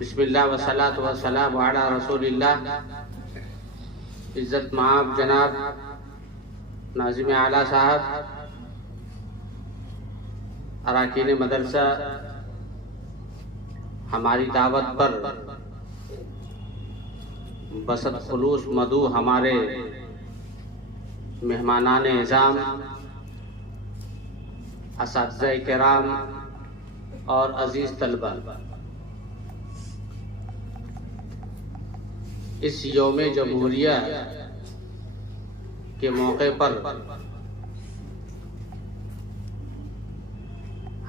بسم اللہ والصلاۃ والسلام علی رسول اللہ۔ عزت مآب جناب ناظم اعلیٰ صاحب، اراکین مدرسہ، ہماری دعوت پر بسط خلوص مدعو ہمارے مہمانان اعظام، اساتذہ کرام اور عزیز طلبہ، اس یوم جمہوریہ کے موقع پر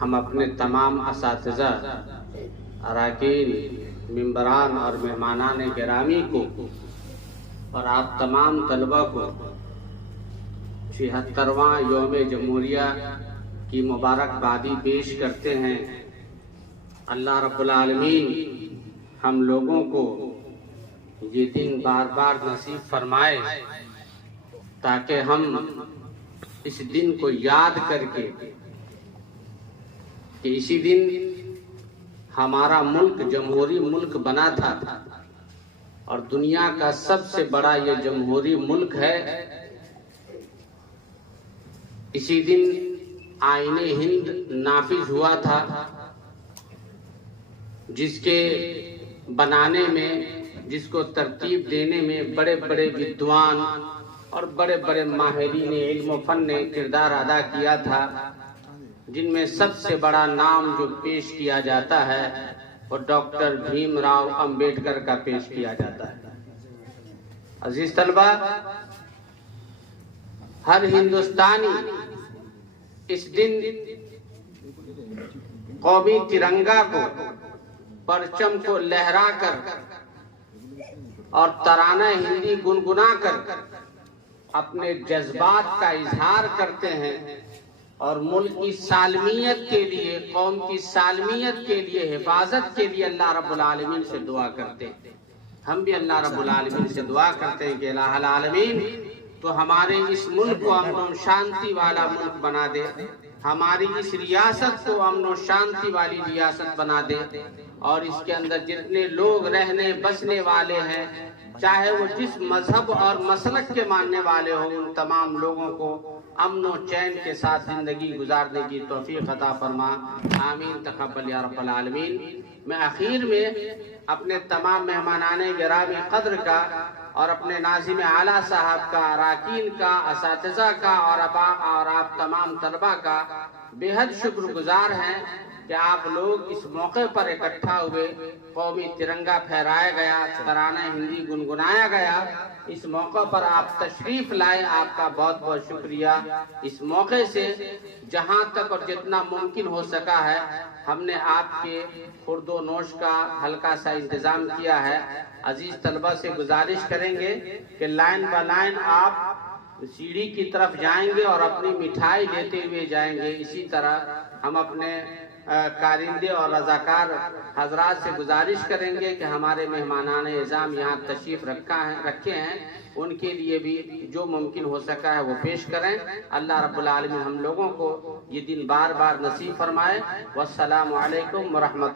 ہم اپنے تمام اساتذہ، اراکین، ممبران اور مہمانان گرامی کو اور آپ تمام طلبہ کو 76واں یوم جمہوریہ کی مبارکبادی پیش کرتے ہیں۔ اللہ رب العالمین ہم لوگوں کو یہ دن بار بار نصیب فرمائے تاکہ ہم اس دن کو یاد کر کے کہ اسی دن ہمارا ملک جمہوری ملک بنا تھا اور دنیا کا سب سے بڑا یہ جمہوری ملک ہے۔ اسی دن آئین ہند نافذ ہوا تھا، جس کے بنانے میں، جس کو ترتیب دینے میں بڑے بڑے ودوان اور بڑے بڑے ماہرین علم و فن نے کردار ادا کیا تھا، جن میں سب سے بڑا نام جو پیش کیا جاتا ہے وہ ڈاکٹر بھیم راؤ امبیڈکر کا پیش کیا جاتا ہے۔ عزیز طلبہ، ہر ہندوستانی اس دن قومی ترنگا کو، پرچم کو لہرا کر اور ترانہ ہندی گنگنا کر اپنے جذبات کا اظہار کرتے ہیں اور ملک کی سالمیت کے لیے، قوم کی سالمیت کے لیے، حفاظت کے لیے اللہ رب العالمین سے دعا کرتے ہیں۔ ہم بھی اللہ رب العالمین سے دعا کرتے ہیں کہ الہ العالمین تو ہمارے اس ملک کو امن و شانتی والا ملک بنا دے، ہماری اس ریاست کو امن و شانتی والی ریاست بنا دے، اور اس کے اندر جتنے لوگ رہنے بسنے والے ہیں، چاہے وہ جس مذہب اور مسلک کے ماننے والے ہوں، ان تمام لوگوں کو امن و چین کے ساتھ زندگی گزارنے کی توفیق عطا فرما، آمین تقبل یا رب العالمین۔ میں آخر میں اپنے تمام مہمانان گرامی قدر کا اور اپنے ناظم اعلیٰ صاحب کا، اراکین کا، اساتذہ کا اور آپ تمام طلبہ کا بے حد شکر گزار ہیں کہ آپ لوگ اس موقع پر اکٹھا ہوئے، قومی ترنگا پھہرایا گیا، ترانہ ہندی گنگنایا گیا، اس موقع پر آپ تشریف لائے، آپ کا بہت بہت شکریہ۔ اس موقع سے جہاں تک اور جتنا ممکن ہو سکا ہے ہم نے آپ کے خورد و نوش کا ہلکا سا انتظام کیا ہے۔ عزیز طلبہ سے گزارش کریں گے کہ لائن با لائن آپ سیڑھی کی طرف جائیں گے اور اپنی مٹھائی لیتے ہوئے جائیں گے۔ اسی طرح ہم اپنے کارندے اور رضاکار حضرات سے گزارش کریں گے کہ ہمارے مہمانان اعظام یہاں تشریف رکھے ہیں، ان کے لیے بھی جو ممکن ہو سکا ہے وہ پیش کریں۔ اللہ رب العالمین ہم لوگوں کو یہ دن بار بار نصیب فرمائے۔ والسلام علیکم ورحمۃ اللہ۔